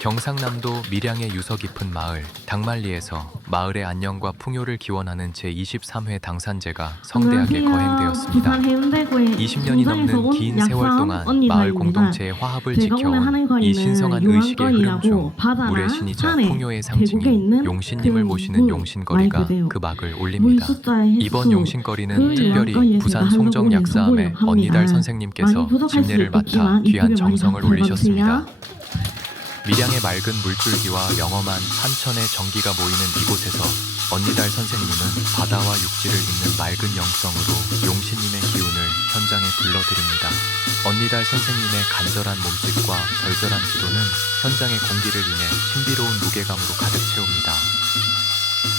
경상남도 밀양의 유서 깊은 마을 당말리에서 마을의 안녕과 풍요를 기원하는 제23회 당산제가 성대하게 거행되었습니다. 20년이 넘는 긴 세월 동안 마을 공동체의 화합을 지켜온 이 신성한 의식의 흐름 중 물의 신이자 풍요의 상징인 용신님을 모시는 용신거리가 그 막을 올립니다. 이번 용신거리는 특별히 부산 송정 약사암의 언니달 선생님께서 집례를 맡아 귀한 정성을 올리셨습니다. 밀양의 맑은 물줄기와 영험한 산천의 정기가 모이는 이곳에서 언니달 선생님은 바다와 육지를 잇는 맑은 영성으로 용신님의 기운을 현장에 불러드립니다. 언니달 선생님의 간절한 몸짓과 절절한 기도는 현장의 공기를 인해 신비로운 무게감으로 가득 채웁니다.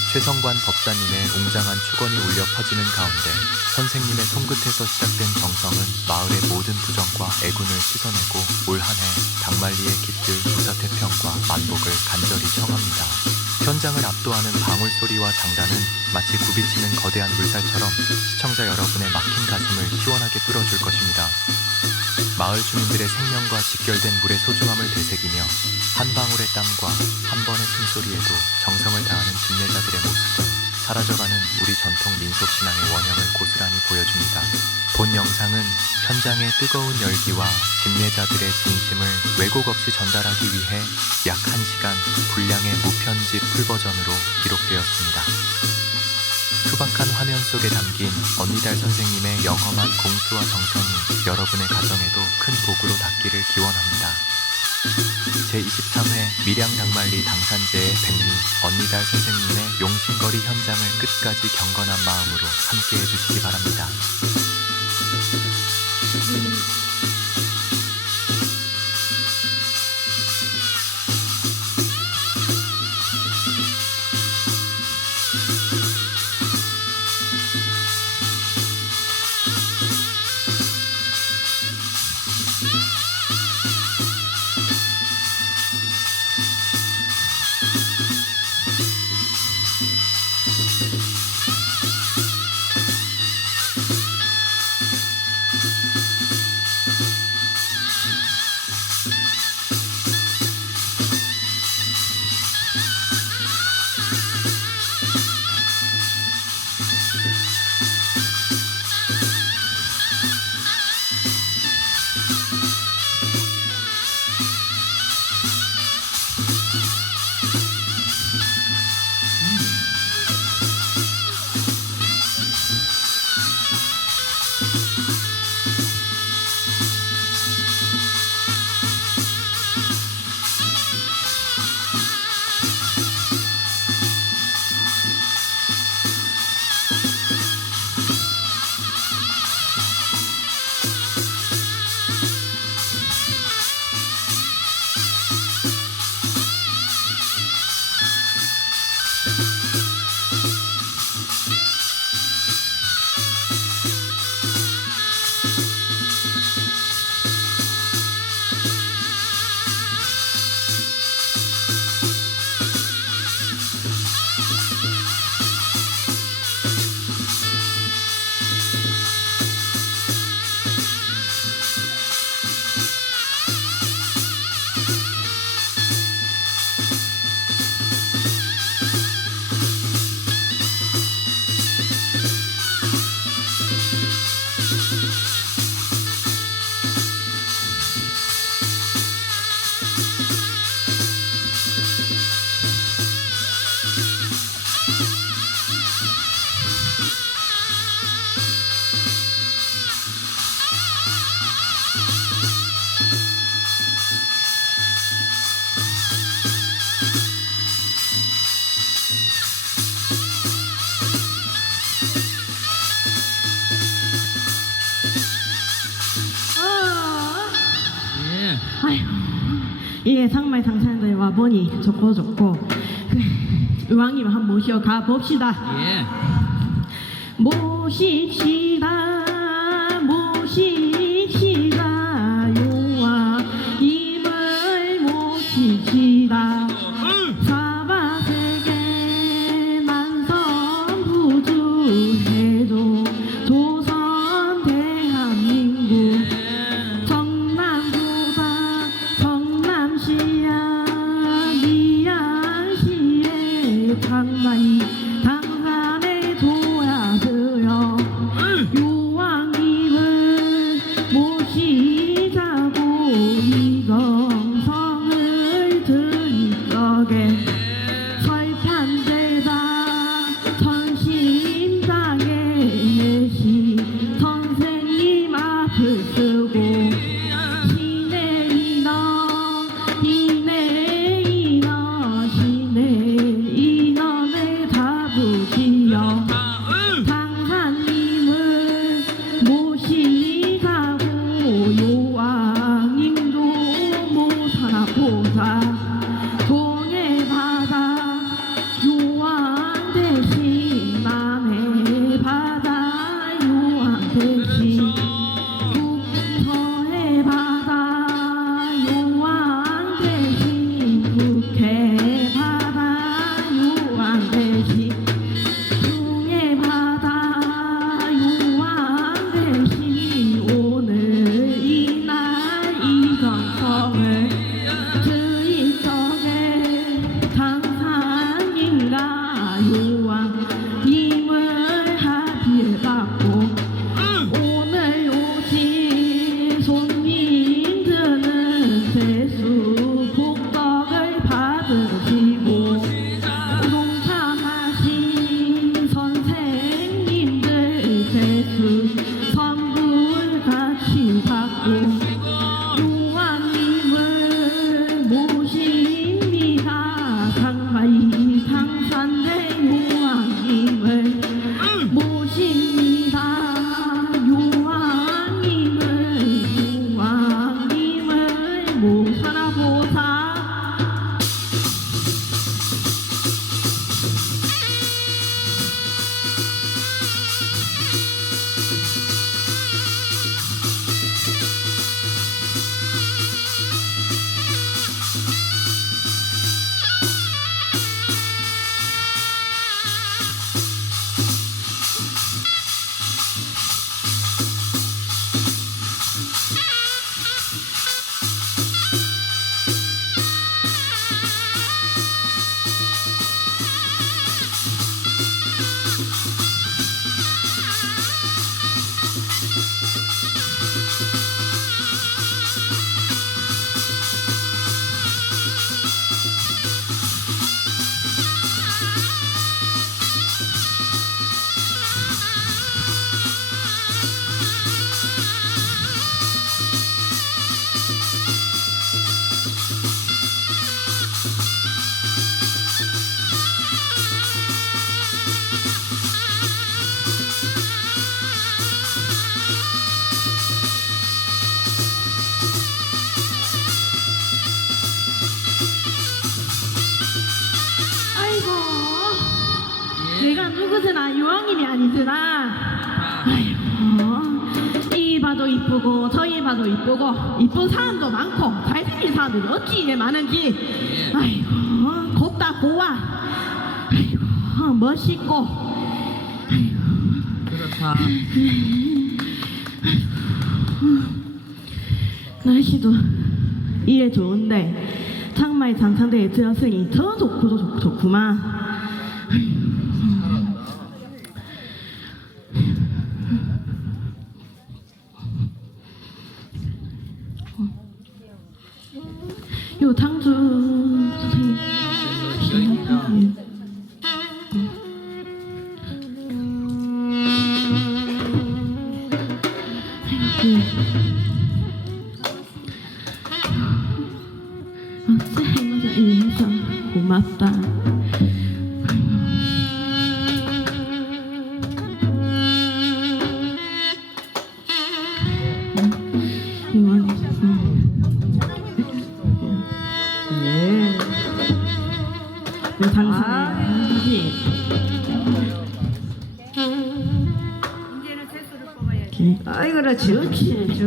최성관 법사님의 웅장한 축원이 울려 퍼지는 가운데 선생님의 손끝에서 시작된 정성은 마을의 모든 부정과 애군을 씻어내고 올 한 해 당말리의 깃들 무사태평과 만복을 간절히 청합니다. 현장을 압도하는 방울소리와 장단은 마치 굽이치는 거대한 물살처럼 시청자 여러분의 막힌 가슴을 시원하게 뚫어줄 것입니다. 마을 주민들의 생명과 직결된 물의 소중함을 되새기며 한 방울의 땀과 한 번의 숨소리에도 정성을 다하는 집례자들의 모습은 사라져가는 우리 전통 민속신앙의 원형을 고스란히 보여줍니다. 본 영상은 현장의 뜨거운 열기와 집례자들의 진심을 왜곡 없이 전달하기 위해 약 1시간 분량의 무편집 풀버전으로 기록되었습니다. 투박한 화면 속에 담긴 언니달 선생님의 영험한 공수와 정성이 여러분의 가정에도 큰 복으로 닿기를 기원합니다. 제23회 밀양 당말리 당산제의 백미 언니달 선생님의 용신거리 현장을 끝까지 경건한 마음으로 함께 해주시기 바랍니다. 예, 상말 당산자에 와보니 좋고 의왕님 한번 모시어 가봅시다. 예. 모십시다 용왕 임을 모십시다. 사바세계 만성부주해조 조선 대한민국 정남부사 정남시야 그것은 유황임이 아니더라. 아이고, 이 봐도 이쁘고 저이 봐도 이쁘고 이쁜 사람도 많고 잘생긴 사람들이 어찌 이래 많은지. 아이고, 곱다 고와. 아이고, 멋있고. 그렇다. 날씨도 이래 좋은데 장마의 장산대에 들었으니 더 좋고 좋구만. 요 당주 선생님. 쌤마저 이해해서 고맙다. 이완. 네. 요 당신이. 아이 그렇지. 그렇지. 줘.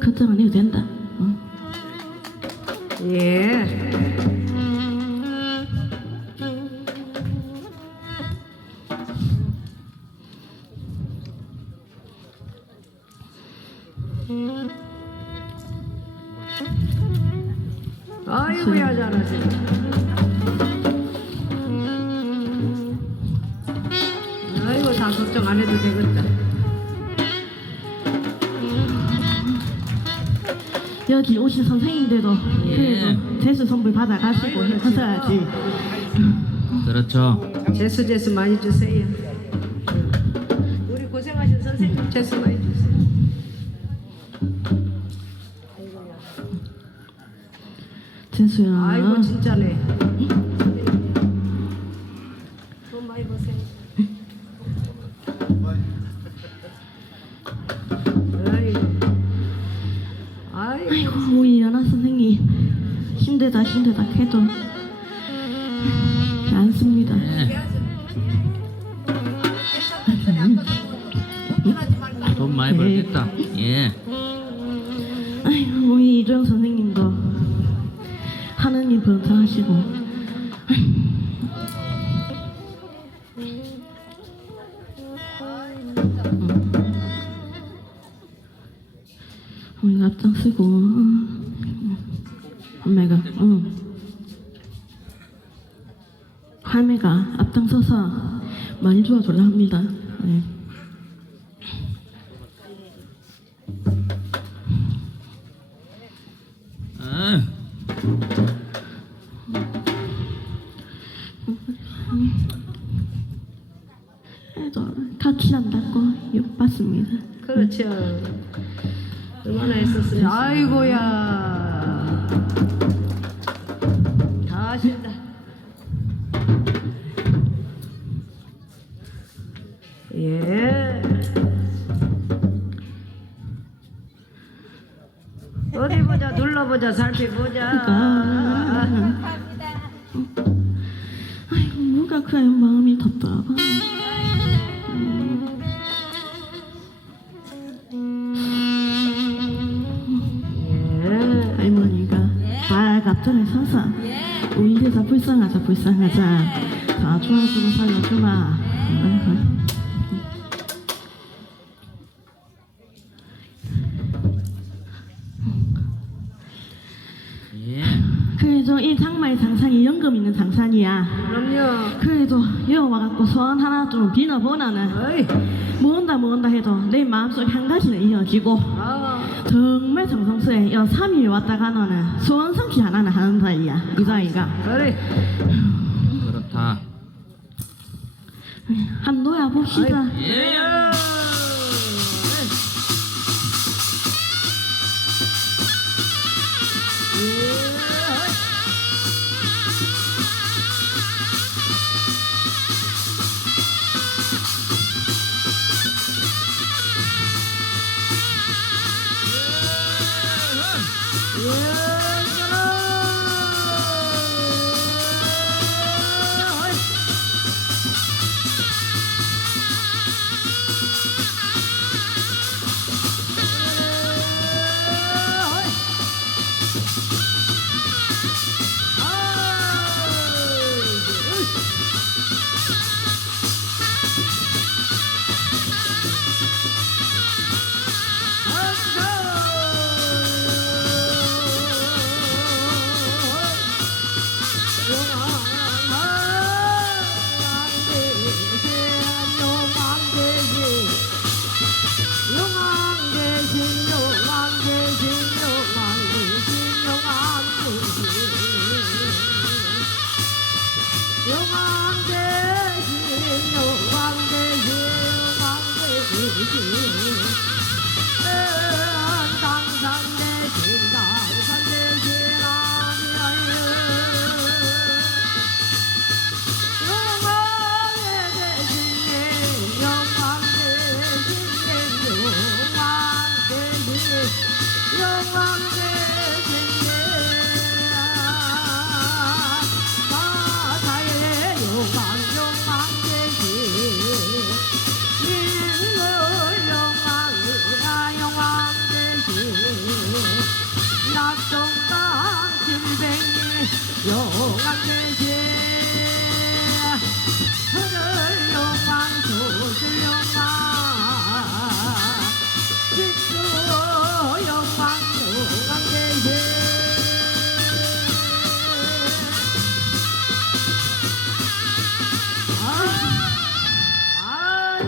걱정 안 해도 된다. 예. 아이고야 잘하지. 아이고 다 걱정 안 해도 되겠다. 여기 오신 선생님들도 그래도 재수 선물 받아가시고 하셔야지. 그렇죠. 재수 많이 주세요. 우리 고생하신 선생님 재수 많이 주세요. 재수야. 아이고 진짜네. 돈 많이 버세요. 아이고. 아이고, 우리 연하 선생님 힘들다 해도 않습니다. 네. 돈 많이 벌겠다. 예. 아이고, 우리 이정 선생님도 하느님 범사하시고. 우리가 앞장서고 할매가 할매가 앞장서서 많이 도와주려 합니다. 네. 아, 그래도 같이 한다고 욕받습니다. 그렇죠. 얼마나 했었으면. 아이고야. 다 하신다. 예. 어디 보자, 눌러보자, 살펴보자. 아이고, 뭐가 그래 마음이 답답하. 할머니가 딱 앞전에 서서 우리 회사 불쌍하자 다 도와주고 살려주마. 아이고. 예. 그래도 이 장마의 장산이 연금 있는 장산이야. 그럼요. 그래도 여기 와갖고 소원 하나 좀 빌어보나는 어이. 모은다 해도 내 마음속 한 가지는 이어지고 아. 정말 정성스레 여 3일 왔다 가너는 소원 성취 하나는 하는 사이야. 이 사이가 그래. 그렇다. 한 놓아 봅시다. 예.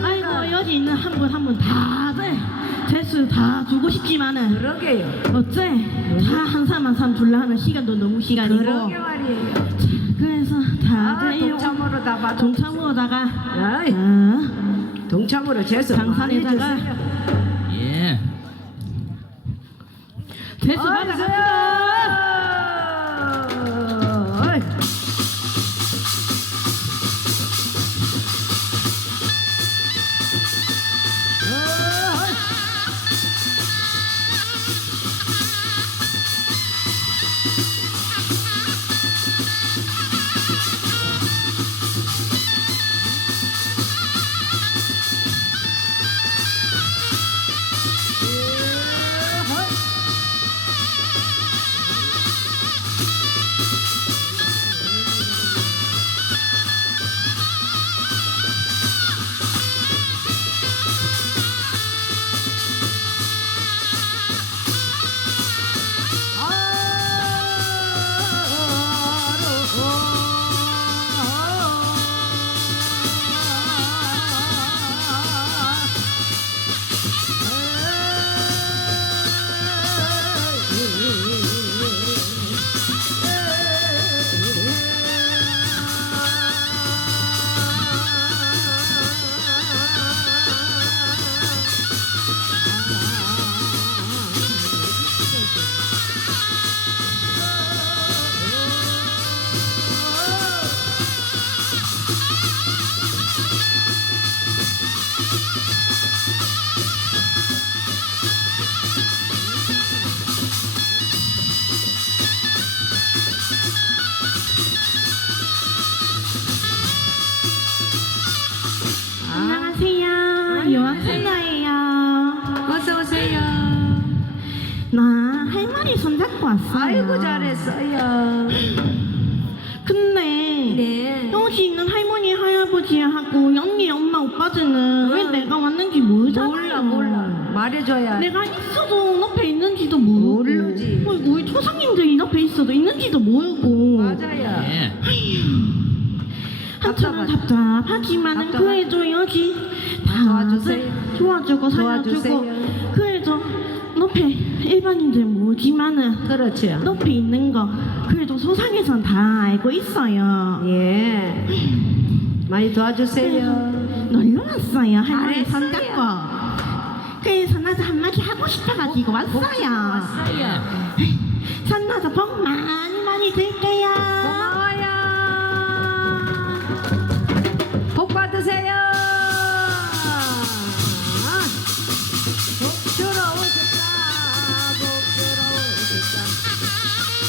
아이고 여기 있는 한 분 한 분 다들 재수 다 주고 싶지만은 그러게요. 어째 다 한 사람 한 사람 둘러 하는 시간도 너무 시간이고 그러게 말이에요. 그래서 아, 다들 동참으로 다 받아. 동참으로다가 아이, 동참으로 재수 많이 장산에다가 주세요. 예. 재수 받아갑시다. 어이. 안녕하세요. 요한순나예요. 어서 오세요. 나 할머니 손잡고 왔어요. 아이고 잘했어요. 근데 네. 여기 있는 할머니 할아버지하고 언니 엄마 오빠들은 왜 내가 왔는지 모르잖아요. 몰라. 말해줘야. 내가 있어도 옆에 있는지도 모르고 모르지. 우리 조상님들이 옆에 있어도 있는지도 모르고 맞아요. 예. 한참은 답답하지만은 답답하지. 그래도 여기 도와주세요. 도와주고 살려주고 도와주세요. 그래도 옆에 일반인들 모르지만은 그렇죠. 옆에 있는 거 그래도 소상에선 다 알고 있어요. 예. 많이 도와주세요. 놀러 왔어요. 할머니 잘했어요. 손잡고. 그래서 나도 한마디 하고 싶어가지고 왔어요. 왔어요. 산나도 복 많이 들게요. 고마워요. 복 받으세요. 복 주러 오셨다. 복 주러 오셨다.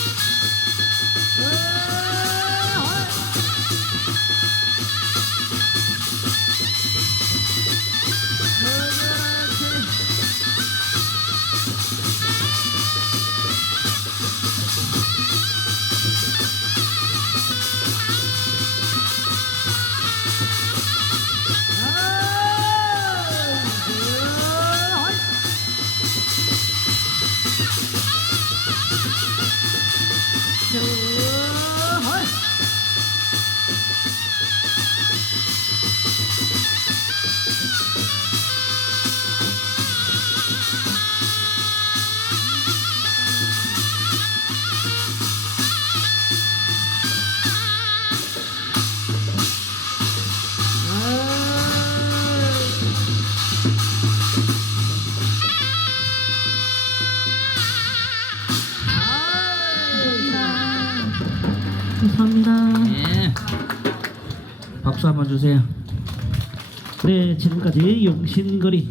감사합니다. 예. 박수 한번 주세요. 네, 지금까지 용신거리